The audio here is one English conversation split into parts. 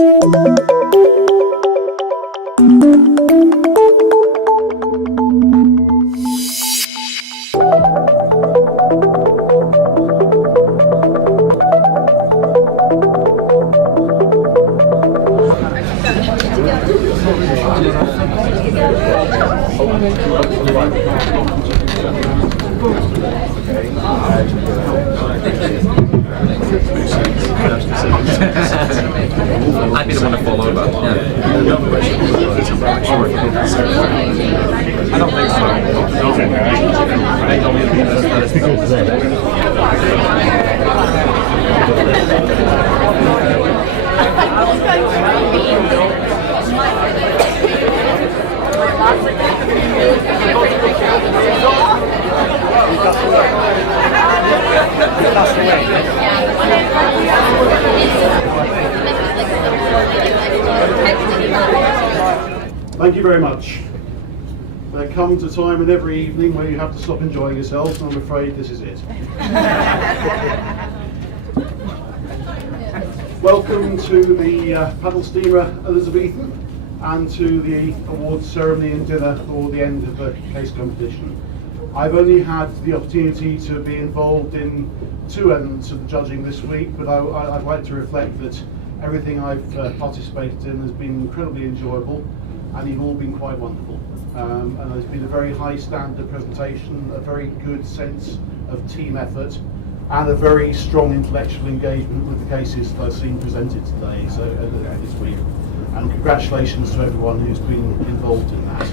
I'd be the one to fall over. Yeah. I don't think so. Thank you very much. There comes a time in every evening where you have to stop enjoying yourselves, and I'm afraid this is it. Welcome to the paddle steamer Elizabethan and to the awards ceremony and dinner for the end of the case competition. I've only had the opportunity to be involved in two elements of the judging this week, but I'd like to reflect that everything I've participated in has been incredibly enjoyable, and you've all been quite wonderful. And there's been a very high standard presentation, a very good sense of team effort, and a very strong intellectual engagement with the cases that I've seen presented today, this week. And congratulations to everyone who's been involved in that.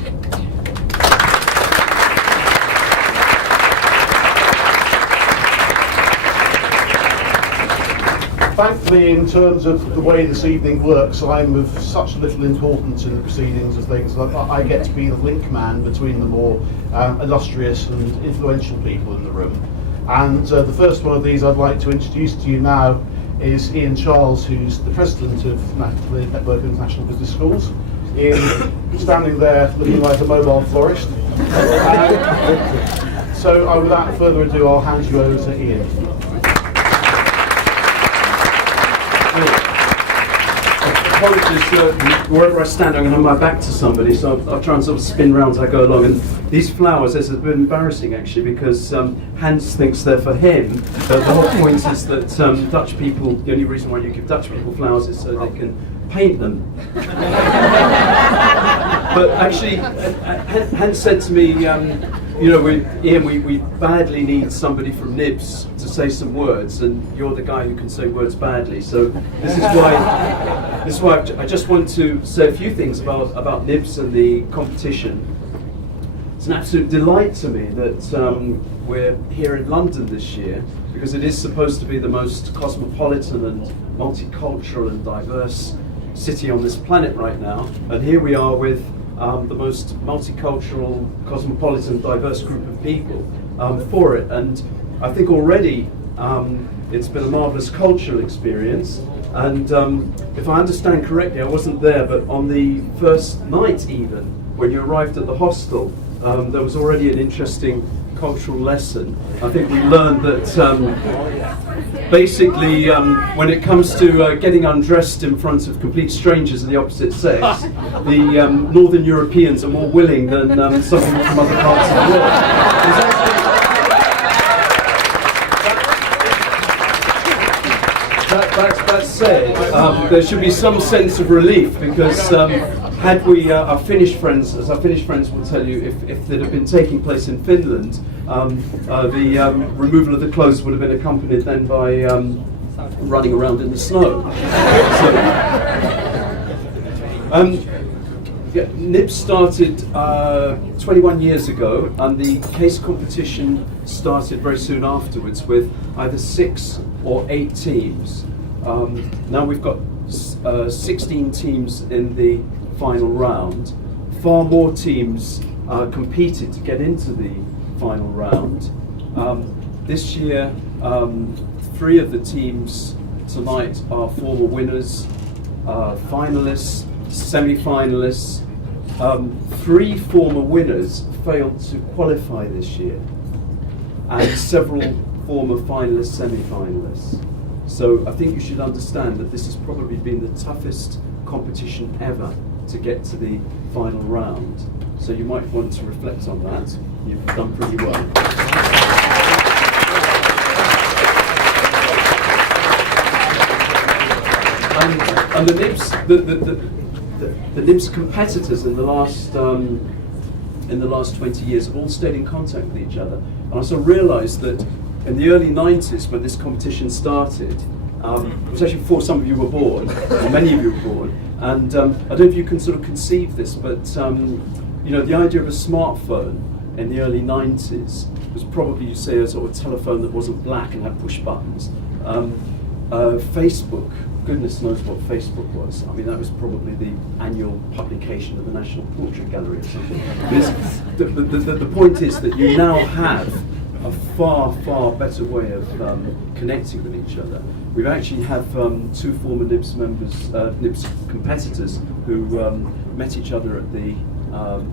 Thankfully, in terms of the way this evening works, I'm of such little importance in the proceedings of things. I get to be the link man between the more illustrious and influential people in the room. And the first one of these I'd like to introduce to you now is Ian Charles, who's the president of the Network of International Business Schools. Ian, standing there looking like a mobile florist. So without further ado, I'll hand you over to Ian. Apologies, wherever I stand, I'm going to have my back to somebody, so I'll try and sort of spin round as I go along. And these flowers, this has been embarrassing actually, because Hans thinks they're for him. But the whole point is that Dutch people, the only reason why you give Dutch people flowers is so they can paint them. But actually, Hans said to me, you know, Ian, we badly need somebody from Nibs to say some words, and you're the guy who can say words badly. So this is why I just want to say a few things about Nibs and the competition. It's an absolute delight to me that we're here in London this year, because it is supposed to be the most cosmopolitan and multicultural and diverse city on this planet right now, and here we are with the most multicultural, cosmopolitan, diverse group of people for it. And I think already it's been a marvellous cultural experience. And if I understand correctly, I wasn't there, but on the first night even, when you arrived at the hostel, there was already an interesting cultural lesson. I think we learned that basically when it comes to getting undressed in front of complete strangers of the opposite sex, the Northern Europeans are more willing than some people from other parts of the world. That said, there should be some sense of relief, because had we, our Finnish friends will tell you, if it had been taking place in Finland, the removal of the clothes would have been accompanied then by running around in the snow. Nibs started 21 years ago, and the case competition started very soon afterwards with either 6 or 8 teams. Now we've got 16 teams in the final round. Far more teams competed to get into the final round. This year, 3 of the teams tonight are former winners, finalists, semi-finalists. 3 former winners failed to qualify this year, and several former finalists, semi-finalists. So I think you should understand that this has probably been the toughest competition ever to get to the final round. So you might want to reflect on that. You've done pretty well. And the Nibs competitors in the last 20 years have all stayed in contact with each other. And I sort of realised that in the early 90s, when this competition started, it was actually before some of you were born, or many of you were born. And I don't know if you can sort of conceive this, but you know, the idea of a smartphone in the early 90s was probably, you say, a sort of telephone that wasn't black and had push buttons. Facebook, goodness knows what Facebook was. I mean, that was probably the annual publication of the National Portrait Gallery or something. The point is that you now have a far, far better way of connecting with each other. We actually have two former Nibs members, Nibs competitors, who met each other at the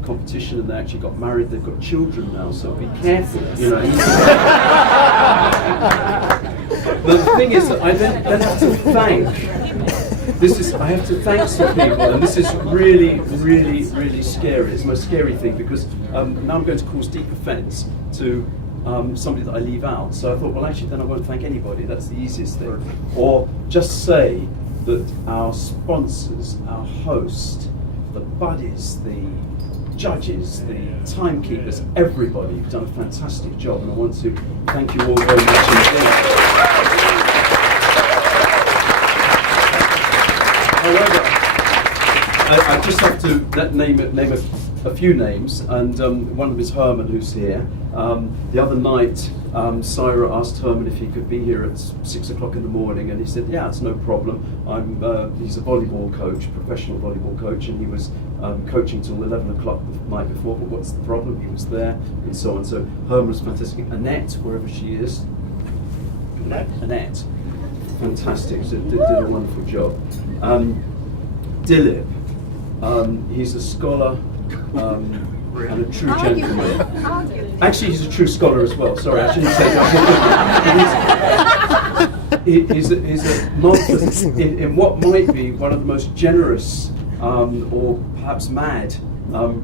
competition, and they actually got married. They've got children now, so be careful, you know. The thing is that I then have to thank. I have to thank some people, and this is really, really, really scary. It's the most scary thing, because now I'm going to cause deep offence to somebody that I leave out. So I thought, well, actually, then I won't thank anybody. That's the easiest thing. Or just say that our sponsors, our host, the buddies, the judges, the timekeepers, everybody have done a fantastic job, and I want to thank you all very much indeed. However, I just have to name a few names, and one of them is Herman, who's here. The other night, Syra asked Herman if he could be here at 6 o'clock in the morning, and he said, yeah, it's no problem. He's a volleyball coach, professional volleyball coach, and he was coaching till 11 o'clock the night before, but what's the problem? He was there, and so on. So Herman was fantastic. Annette, wherever she is. Annette. Fantastic, so did a wonderful job. Dilip, he's a scholar and a true gentleman. Actually, he's a true scholar as well. Sorry, I shouldn't say that. He's a marvelous in what might be one of the most generous or perhaps mad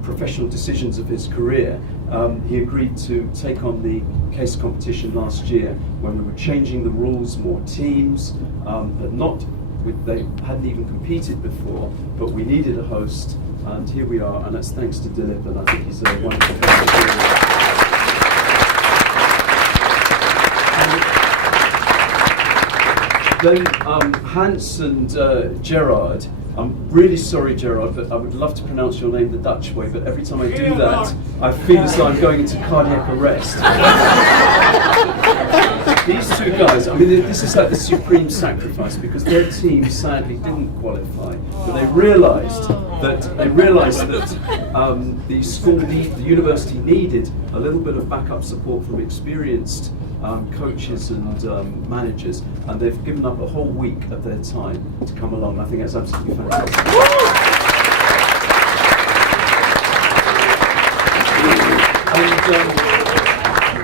professional decisions of his career. He agreed to take on the case competition last year when we were changing the rules. More teams they hadn't even competed before, but we needed a host, and here we are, and that's thanks to Dilip, and I think he's a wonderful guy. Then Hans and Gerard. I'm really sorry, Gerard, but I would love to pronounce your name the Dutch way, but every time I do that, I feel as though I'm going into cardiac arrest. These two guys, I mean, this is like the supreme sacrifice, because their team sadly didn't qualify, but they realised that the university needed a little bit of backup support from experienced coaches and managers, and they've given up a whole week of their time to come along. I think that's absolutely fantastic.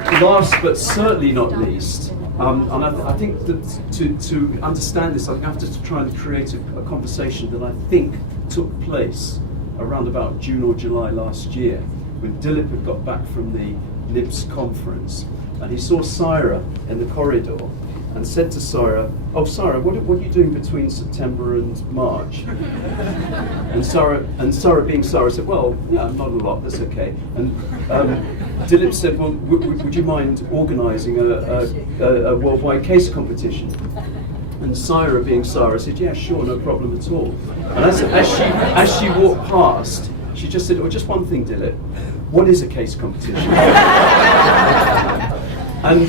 And last but certainly not least, and I think that to understand this, I have to try and create a conversation that I think took place around about June or July last year, when Dilip had got back from the Nibs conference, and he saw Syra in the corridor and said to Syra, "Oh, Syra, what are you doing between September and March?" And Syra, being Syra, said, "Well, yeah, not a lot. That's okay." And Dilip said, "Well, would you mind organising a worldwide case competition?" And Syra, being Syra, said, "Yeah, sure, no problem at all." And as she walked past, she just said, "Oh, just one thing, Dilip. What is a case competition?" And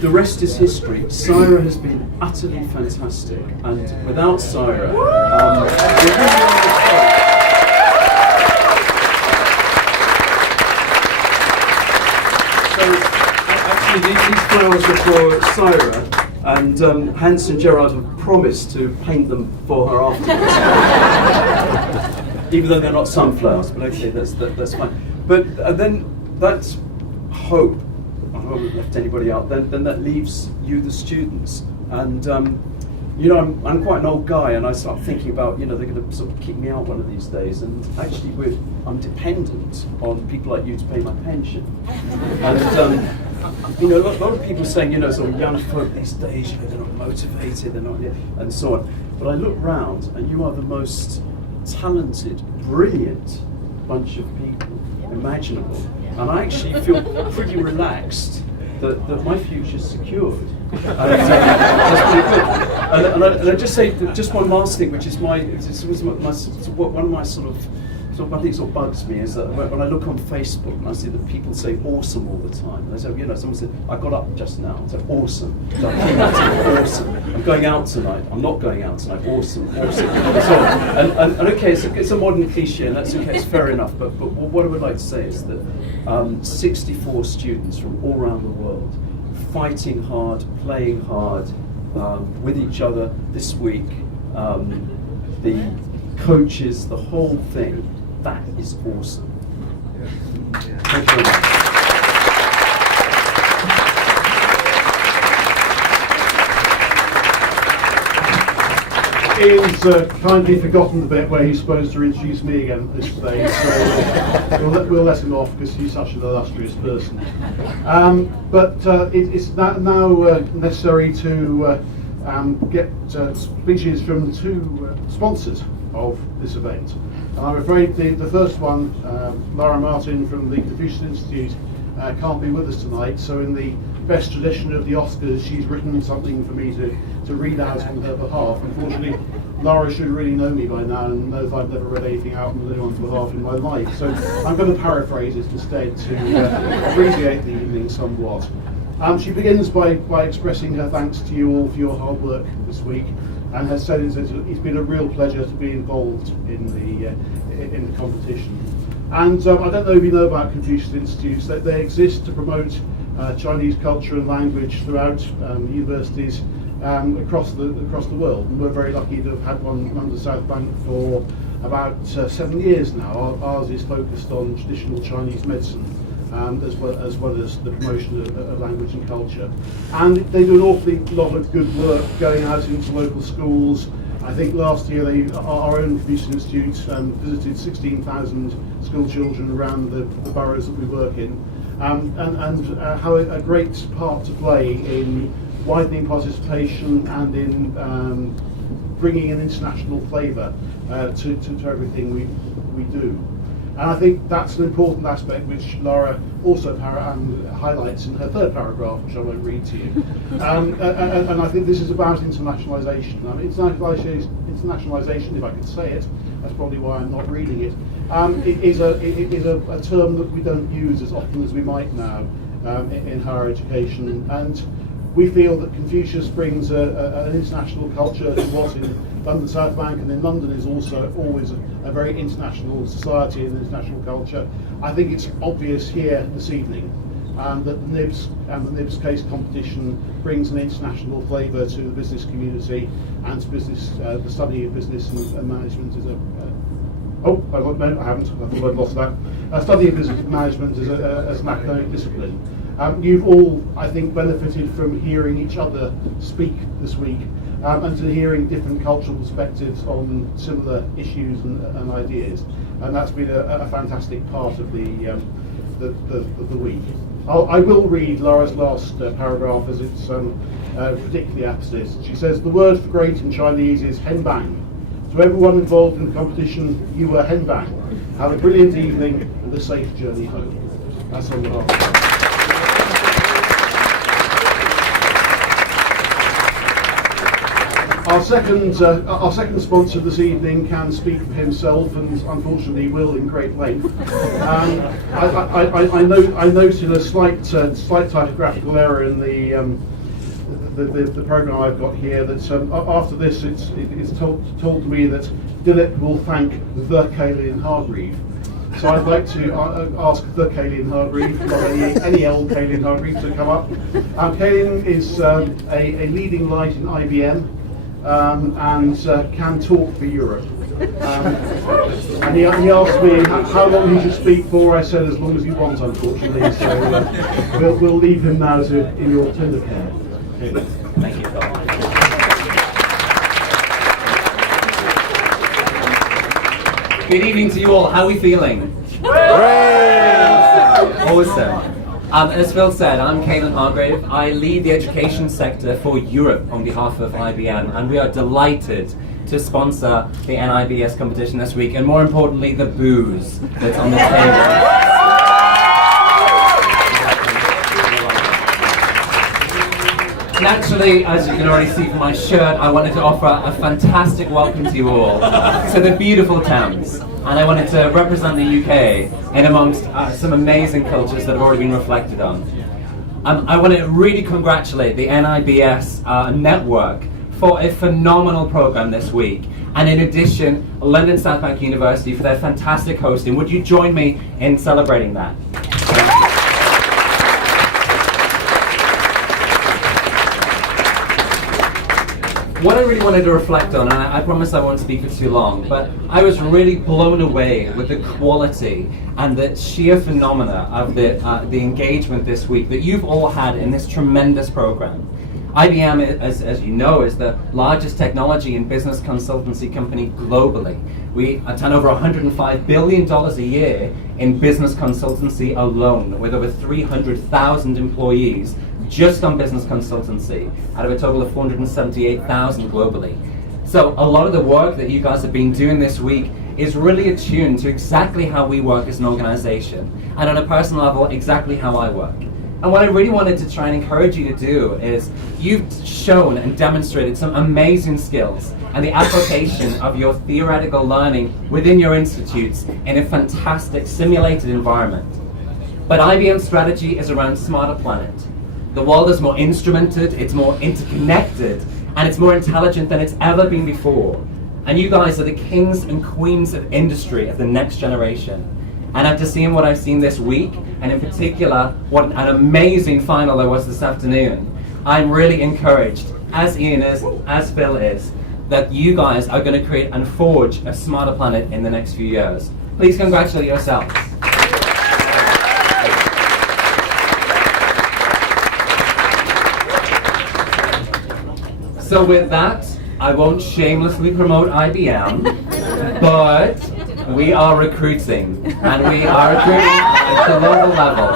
the rest is history. Syra has been utterly fantastic, and without Syra, actually these flowers are for Syra, and Hans and Gerard have promised to paint them for her afterwards. Even though they're not sunflowers, but okay, that's fine. But then that's hope. I haven't left anybody out. Then that leaves you, the students, and you know, I'm quite an old guy, and I start thinking about, you know, they're going to sort of kick me out one of these days, and actually I'm dependent on people like you to pay my pension. And you know, a lot of people saying, you know, sort of young folk these days, you know, they're not motivated, they're not, and so on. But I look round, and you are the most talented, brilliant bunch of people imaginable, and I actually feel pretty relaxed that my future's secured. And, that's pretty good. And I just say just one last thing, which is one of my sort of one thing that sort of bugs me is that when I look on Facebook and I see that people say awesome all the time. And I say, you know, someone said, I got up just now. I said, awesome. So I came out tonight, awesome. I'm going out tonight. I'm not going out tonight. Awesome, awesome. And so on. And okay, it's a modern cliche, and that's okay. It's fair enough. But what I would like to say is that 64 students from all around the world fighting hard, playing hard with each other this week. The coaches, the whole thing. That is awesome. Thank you very much. Ian's kindly forgotten the bit where he's supposed to introduce me again this day, so we'll let him off because he's such an illustrious person. But it's now necessary to get speeches from two sponsors of this event. And I'm afraid the first one, Laura Martin from the Confucius Institute, can't be with us tonight, so in the best tradition of the Oscars, she's written something for me to read out on her behalf. Unfortunately, Laura should really know me by now and knows I've never read anything out on anyone's behalf in my life, so I'm going to paraphrase it instead to abbreviate the evening somewhat. She begins by expressing her thanks to you all for your hard work this week, and has said it's been a real pleasure to be involved in the competition. And I don't know if you know about Confucius Institutes, that they exist to promote Chinese culture and language throughout universities across the world. And we're very lucky to have had one under South Bank for about 7 years now. Ours is focused on traditional Chinese medicine, as well as the promotion of language and culture. And they do an awfully lot of good work going out into local schools. I think last year our own Confucius Institute visited 16,000 school children around the boroughs that we work in, and have a great part to play in widening participation and in bringing an international flavour to everything we do. And I think that's an important aspect which Laura also highlights in her third paragraph, which I won't read to you. And I think this is about internationalisation. I mean, internationalisation, if I could say it, that's probably why I'm not reading it. It is a term that we don't use as often as we might now in higher education. And we feel that Confucius brings an international culture to what in London South Bank and in London is also always a very international society and international culture. I think it's obvious here this evening that the NIBS and the NIBS case competition brings an international flavour to the business community and to business, the study of business and management as I haven't. I thought I'd lost that. Study of business management as an academic discipline. You've all, I think, benefited from hearing each other speak this week and to hearing different cultural perspectives on similar issues and ideas, and that's been a fantastic part of the week. I will read Laura's last paragraph as it's particularly apposite. She says, "The word for great in Chinese is henbang. To everyone involved in the competition, you were henbang. Have a brilliant evening and a safe journey home." That's on behalf. Our second sponsor this evening can speak for himself, and unfortunately will in great length. I noted a slight typographical error in the program I've got here. That after this, it's told to me that Dilip will thank the Caelan Hargreave. So I'd like to ask the Caelan Hargreave, not any old Caelan Hargreave, to come up. Caelan is a leading light in IBM. And can talk for Europe. And he asked me how long he should speak for. I said as long as you want, unfortunately. So we'll leave him now in your tender care. Okay. Thank you. Good evening to you all. How are we feeling? Awesome. As Phil said, I'm Caelan Hargrave. I lead the education sector for Europe on behalf of IBM, and we are delighted to sponsor the NIBS competition this week, and more importantly, the booze that's on the table. Naturally, as you can already see from my shirt, I wanted to offer a fantastic welcome to you all to the beautiful Thames. And I wanted to represent the UK in amongst some amazing cultures that have already been reflected on. I want to really congratulate the NIBS network for a phenomenal program this week. And in addition, London South Bank University for their fantastic hosting. Would you join me in celebrating that? What I really wanted to reflect on, and I promise I won't speak for too long, but I was really blown away with the quality and the sheer phenomena of the engagement this week that you've all had in this tremendous program. IBM, as you know, is the largest technology and business consultancy company globally. We turn over $105 billion a year in business consultancy alone, with over 300,000 employees just on business consultancy, out of a total of 478,000 globally. So a lot of the work that you guys have been doing this week is really attuned to exactly how we work as an organization, and on a personal level, exactly how I work. And what I really wanted to try and encourage you to do is, you've shown and demonstrated some amazing skills and the application of your theoretical learning within your institutes in a fantastic simulated environment. But IBM's strategy is around Smarter Planet. The world is more instrumented, it's more interconnected, and it's more intelligent than it's ever been before. And you guys are the kings and queens of industry of the next generation. And after seeing what I've seen this week, and in particular, what an amazing final there was this afternoon, I'm really encouraged, as Ian is, as Phil is, that you guys are going to create and forge a smarter planet in the next few years. Please congratulate yourselves. So with that, I won't shamelessly promote IBM, but we are recruiting, and we are recruiting at the local level.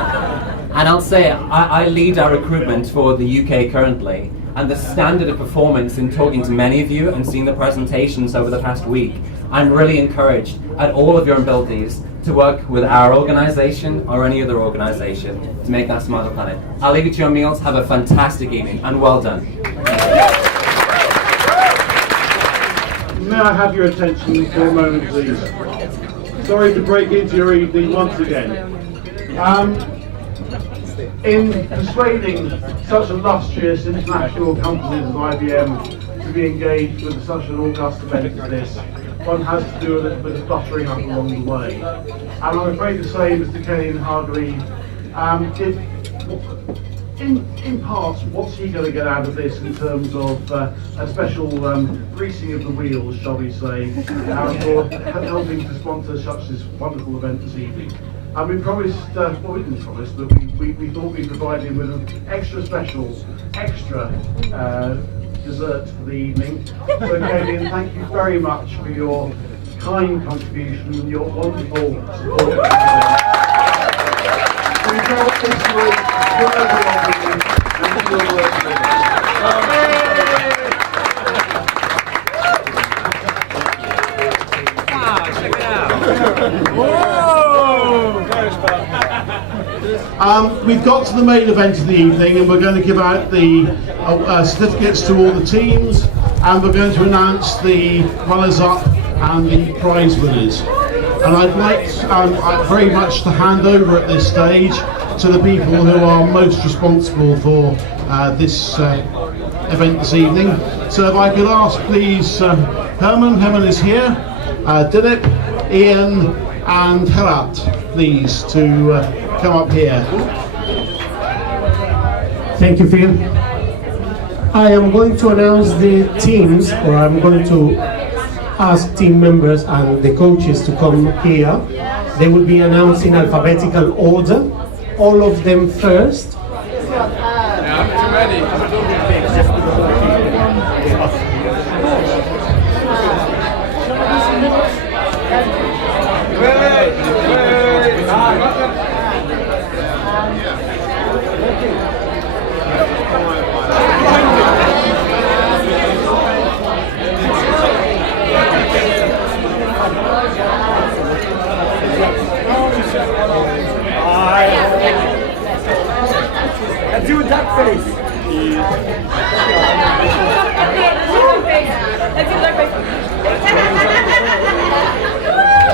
And I'll say, I lead our recruitment for the UK currently, and the standard of performance in talking to many of you and seeing the presentations over the past week, I'm really encouraged at all of your abilities to work with our organisation or any other organisation to make that smarter planet. I'll leave it to your meals. Have a fantastic evening, and well done. May I have your attention for a moment, please? Sorry to break into your evening once again. In persuading such illustrious international companies as IBM to be engaged with such an august event as this, one has to do a little bit of buttering up along the way. And I'm afraid to say, Mr. Caelan Hargrave, in part, what's he going to get out of this in terms of a special greasing of the wheels, shall we say, for helping to sponsor such this wonderful event this evening? And we promised, well, we didn't promise, but we thought we'd provide him with an extra dessert for the evening. So Caelan, thank you very much for your kind contribution and your wonderful support. We felt this was worthy of you, and we will work with it. Check it out. We've got to the main event of the evening, and we're going to give out the certificates to all the teams, and we're going to announce the runners-up and the prize winners. And I'd like very much to hand over at this stage to the people who are most responsible for this event this evening. So if I could ask, please, Herman is here, Dilip, Ian and Herat, please, to come up here. Thank you, Phil. I am going to announce the teams, or I'm going to ask team members and the coaches to come here. They will be announced in alphabetical order, all of them first.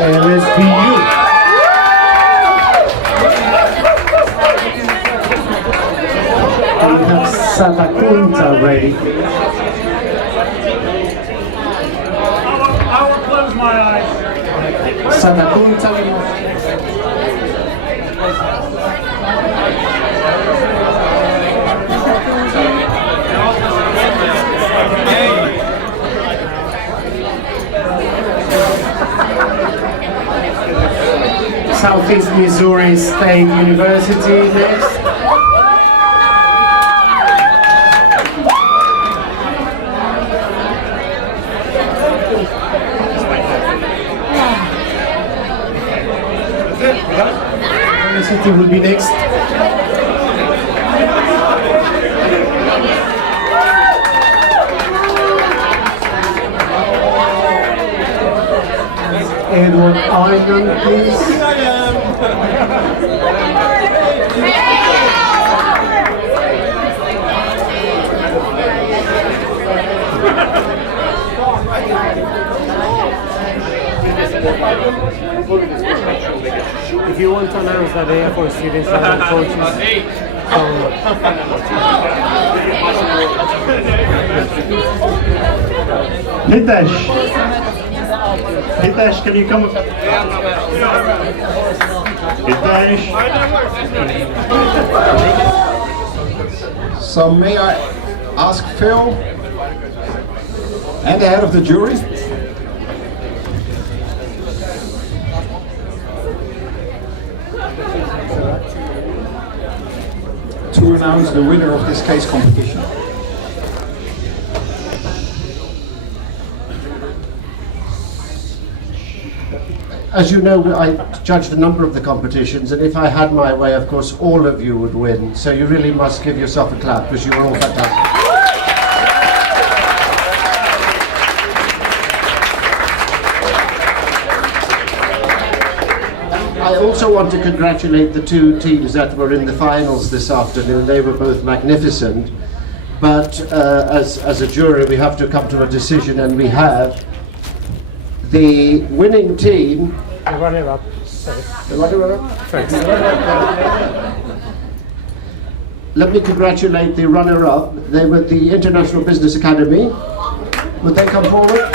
LSBU. We have Satakunta ready. I will close my eyes. Satakunta. Southeast Missouri State University next. University will be next. Edward Island, please. If you want to announce that the Air Force students and coaches Hitesh, can you come? Hitesh. So may I ask Phil and the head of the jury to announce the winner of this case competition. As you know, I judged a number of the competitions, and if I had my way, of course, all of you would win. So you really must give yourself a clap, because you were all fantastic. I also want to congratulate the two teams that were in the finals this afternoon. They were both magnificent. But as a jury, we have to come to a decision, and we have. The winning team. The runner-up. The runner-up? Thanks. Let me congratulate the runner-up. They were the International Business Academy. Would they come forward?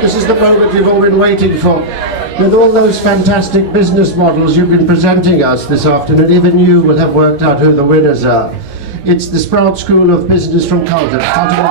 This is the moment we've all been waiting for. With all those fantastic business models you've been presenting us this afternoon, even you will have worked out who the winners are. It's the Sprout School of Business from Carlton. Carlton,